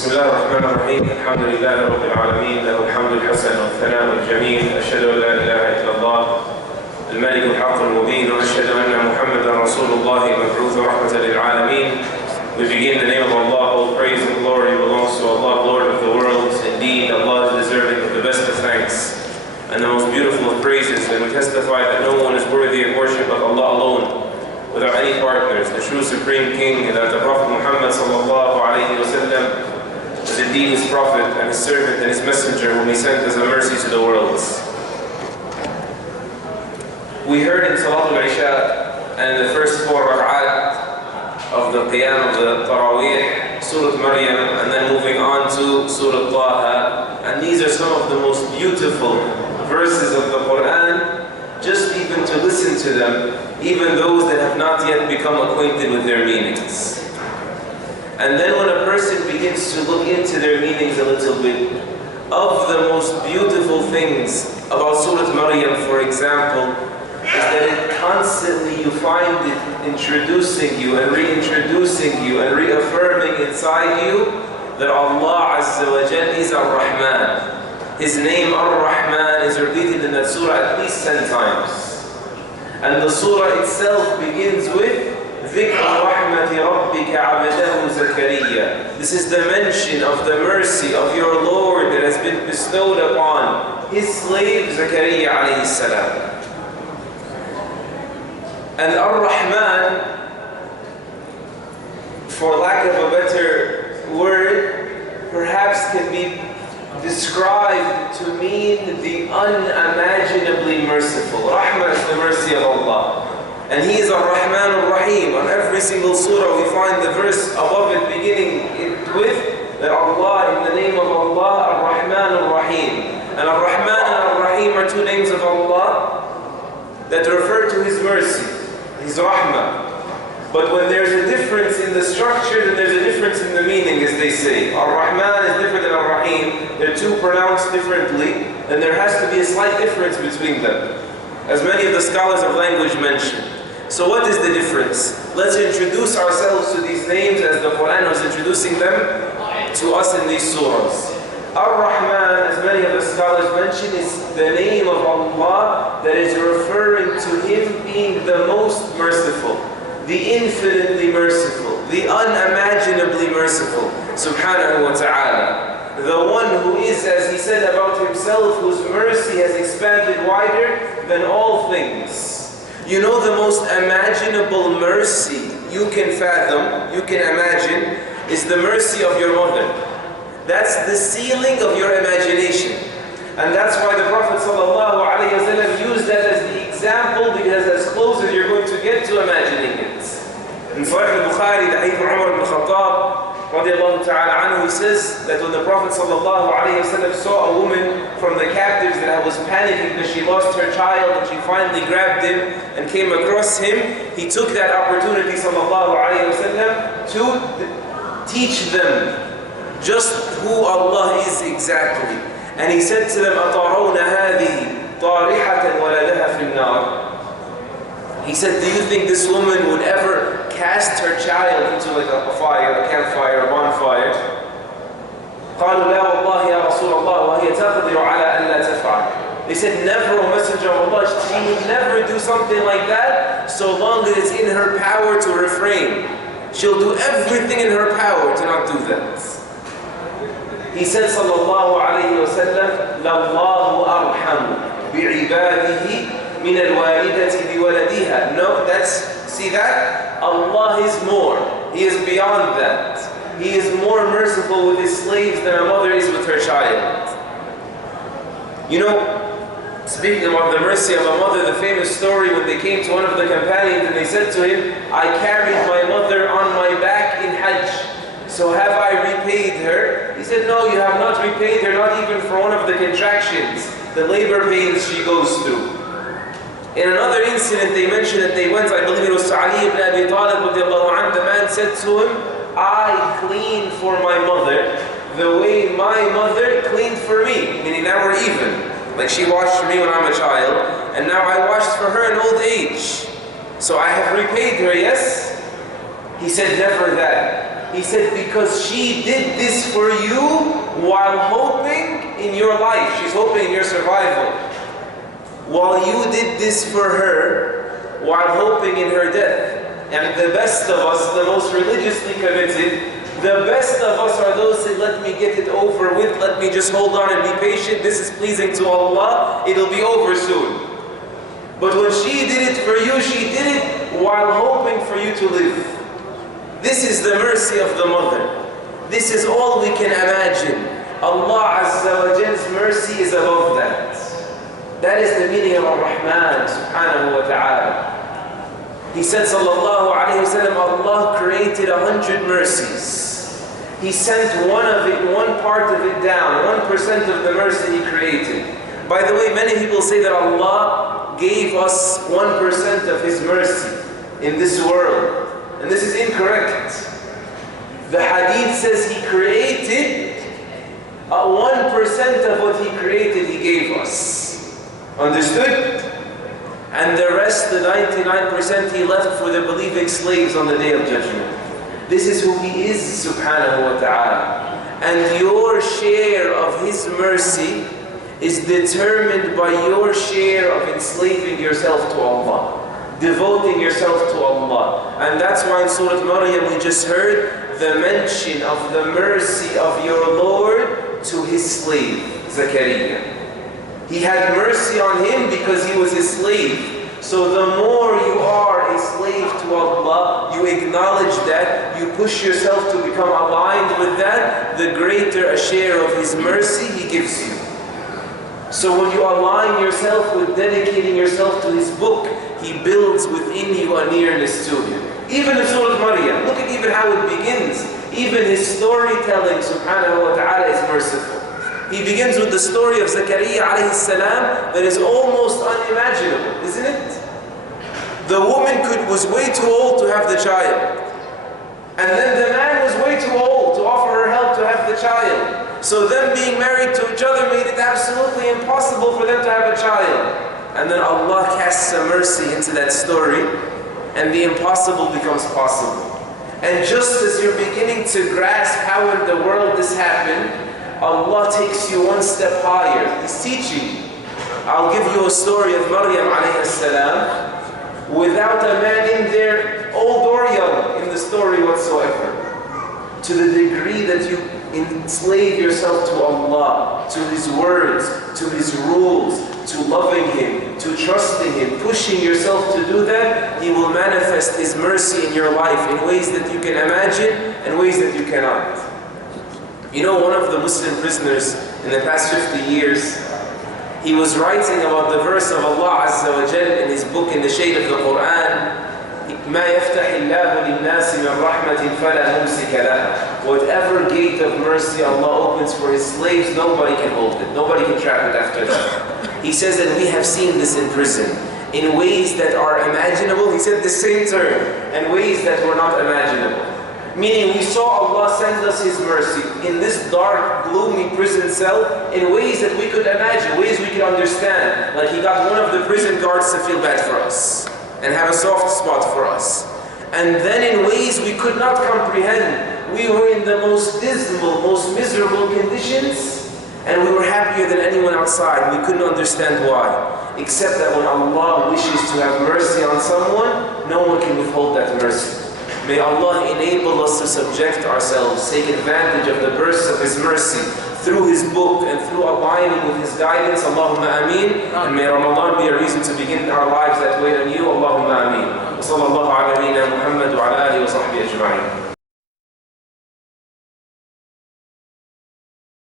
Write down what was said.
بسم الله الرحمن الرحيم الحمد لله رب العالمين له الحمد الحسن والثناء الجميل أشهد أن لا إله إلا الله الملك الحق المبين وأشهد أن محمدا رسول الله المبعوث رحمة للعالمين. We begin in the name of Allah. All praise and glory belongs to Allah, Lord of the worlds. Indeed, Allah is deserving of the best of thanks and the most beautiful of praises, and we testify that no one is worthy of worship but Allah alone, without any partners, the true supreme king, and that the Prophet Muhammad sallallahu alayhi wa sallam is indeed his prophet and his servant and his messenger whom he sent as a mercy to the worlds. We heard in Salat al-Isha and in the first 4 rak'at of the Qiyam of the Taraweeh, Surah Maryam, and then moving on to Surah Taha, and these are some of the most beautiful verses of the Quran, just even to listen to them, even those that have not yet become acquainted with their meanings. And then when a person begins to look into their meanings a little bit, of the most beautiful things about Surah Maryam, for example, is that it constantly, you find it introducing you and reintroducing you and reaffirming inside you that Allah Azza wa Jal is Ar-Rahman. His name Ar-Rahman is repeated in that surah at least 10 times. And the surah itself begins with ذِكْرُ رَحْمَةِ رَبِّكَ عَبْدَهُ زَكَرِيَّا. This is the mention of the mercy of your Lord that has been bestowed upon his slave Zakaria alayhi salam. And Ar-Rahman, for lack of a better word, perhaps can be described to mean the unimaginably merciful. Rahmah is the mercy of Allah. And He is Ar-Rahman Ar-Rahim. On every single surah we find the verse above it beginning with that Allah, in the name of Allah, Ar-Rahman Ar-Rahim. And Ar-Rahman and Ar-Rahim are two names of Allah that refer to His mercy, His Rahmah. But when there's a difference in the structure, then there's a difference in the meaning, as they say. Ar-Rahman is different than Ar-Rahim. They're two pronounced differently, and there has to be a slight difference between them, as many of the scholars of language mention. So what is the difference? Let's introduce ourselves to these names as the Quran was introducing them to us in these surahs. Ar-Rahman, as many of the scholars mention, is the name of Allah that is referring to Him being the most merciful, the infinitely merciful, the unimaginably merciful, subhanahu wa ta'ala. The one who is, as He said about Himself, whose mercy has expanded wider than all things. You know, the most imaginable mercy you can fathom, you can imagine, is the mercy of your mother. That's the ceiling of your imagination. And that's why the Prophet ﷺ used that as the example, because as close as you're going to get to imagining it. In Sahih al-Bukhari, the hadith of Umar ibn Khattab, radiallahu ta'ala anhu, he says that when the Prophet ﷺ saw a woman from the captives that was panicking because she lost her child, and she finally grabbed him and came across him, he took that opportunity ﷺ to teach them just who Allah is exactly. And he said to them, أَطَرَوْنَ هَذِهِ طَارِحَةً وَلَدَهَا فِي النَّارِ. He said, do you think this woman would ever cast her child into like a fire, a campfire, a bonfire? قَالُوا لَا وَاللَّهِ يَا رَسُولَ اللَّهِ وَهِيَ تَقْدِرُ عَلَىٰ أَنْ لَا تَفْعَلْ. They said, never, O Messenger of Allah, she would never do something like that so long as it's in her power to refrain. She'll do everything in her power to not do that. He said, sallallahu alayhi wa sallam, لَاللَّهُ أَرْحَمُ بِعِبَادِهِ مِنَ الْوَالِدَةِ بِوَلَدِهَا. No, see that? Allah is more. He is beyond that. He is more merciful with His slaves than a mother is with her child. You know, speaking about the mercy of a mother, the famous story when they came to one of the companions and they said to him, I carried my mother on my back in Hajj. So have I repaid her? He said, no, you have not repaid her, not even for one of the contractions, the labor pains she goes through. In another incident, they mentioned that they went, I believe it was to Ali ibn Abi Talib, the man said to him, I clean for my mother the way my mother cleaned for me. Meaning now we're even. Like she washed for me when I'm a child, and now I washed for her in old age. So I have repaid her, yes? He said, never that. He said, because she did this for you while hoping in your life. She's hoping in your survival. While you did this for her while hoping in her death. And the best of us, the most religiously committed, the best of us are those that let me get it over with, let me just hold on and be patient, this is pleasing to Allah, it'll be over soon. But when she did it for you, she did it while hoping for you to live. This is the mercy of the mother. This is all we can imagine. Allah Azza wa Jall's mercy is above that. That is the meaning of Ar-Rahman subhanahu wa ta'ala. He said, sallallahu alayhi wa sallam, Allah created 100 mercies. He sent one part of it down, 1% of the mercy He created. By the way, many people say that Allah gave us 1% of His mercy in this world. And this is incorrect. The hadith says He created 1% of what He created, He gave us. Understood? And the rest, the 99%, He left for the believing slaves on the Day of Judgment. This is who He is, subhanahu wa ta'ala. And your share of His mercy is determined by your share of enslaving yourself to Allah, devoting yourself to Allah. And that's why in Surah Maryam we just heard the mention of the mercy of your Lord to His slave, Zakaria. He had mercy on him because he was his slave. So the more you are a slave to Allah, you acknowledge that, you push yourself to become aligned with that, the greater a share of His mercy He gives you. So when you align yourself with dedicating yourself to His book, He builds within you a nearness to Him. Even in Surah Maryam, look at even how it begins. Even His storytelling, subhanahu wa ta'ala, is merciful. He begins with the story of Zakaria alayhi salam that is almost unimaginable, isn't it? The woman was way too old to have the child. And then the man was way too old to offer her help to have the child. So them being married to each other made it absolutely impossible for them to have a child. And then Allah casts a mercy into that story, and the impossible becomes possible. And just as you're beginning to grasp how in the world this happened, Allah takes you one step higher. He's teaching. I'll give you a story of Maryam alayhi salam without a man in there, old or young, in the story whatsoever. To the degree that you enslave yourself to Allah, to His words, to His rules, to loving Him, to trusting Him, pushing yourself to do that, He will manifest His mercy in your life in ways that you can imagine and ways that you cannot. You know, one of the Muslim prisoners in the past 50 years, he was writing about the verse of Allah Azza wa Jal in his book, in the shade of the Quran, مَا يَفْتَحِ اللَّهُ لِلنَّاسِ مِنْ رَحْمَةٍ فَلَا مُمْسِكَ لَهَا. Whatever gate of mercy Allah opens for His slaves, nobody can hold it. Nobody can trap it after that. He says that we have seen this in prison in ways that are imaginable. He said the same term, and ways that were not imaginable. Meaning we saw Allah send us His mercy in this dark, gloomy prison cell in ways that we could imagine, ways we could understand. Like He got one of the prison guards to feel bad for us and have a soft spot for us. And then in ways we could not comprehend. We were in the most dismal, most miserable conditions, and we were happier than anyone outside. We couldn't understand why. Except that when Allah wishes to have mercy on someone, no one can withhold that mercy. May Allah enable us to subject ourselves, take advantage of the bursts of His mercy through His book and through aligning with His guidance. Allahumma ameen. And may Ramadan be a reason to begin our lives that way on you. Allahumma ameen. Wa sallallahu ala nabiyyina Muhammad wa ala alihi wa sahbihi ajma'in.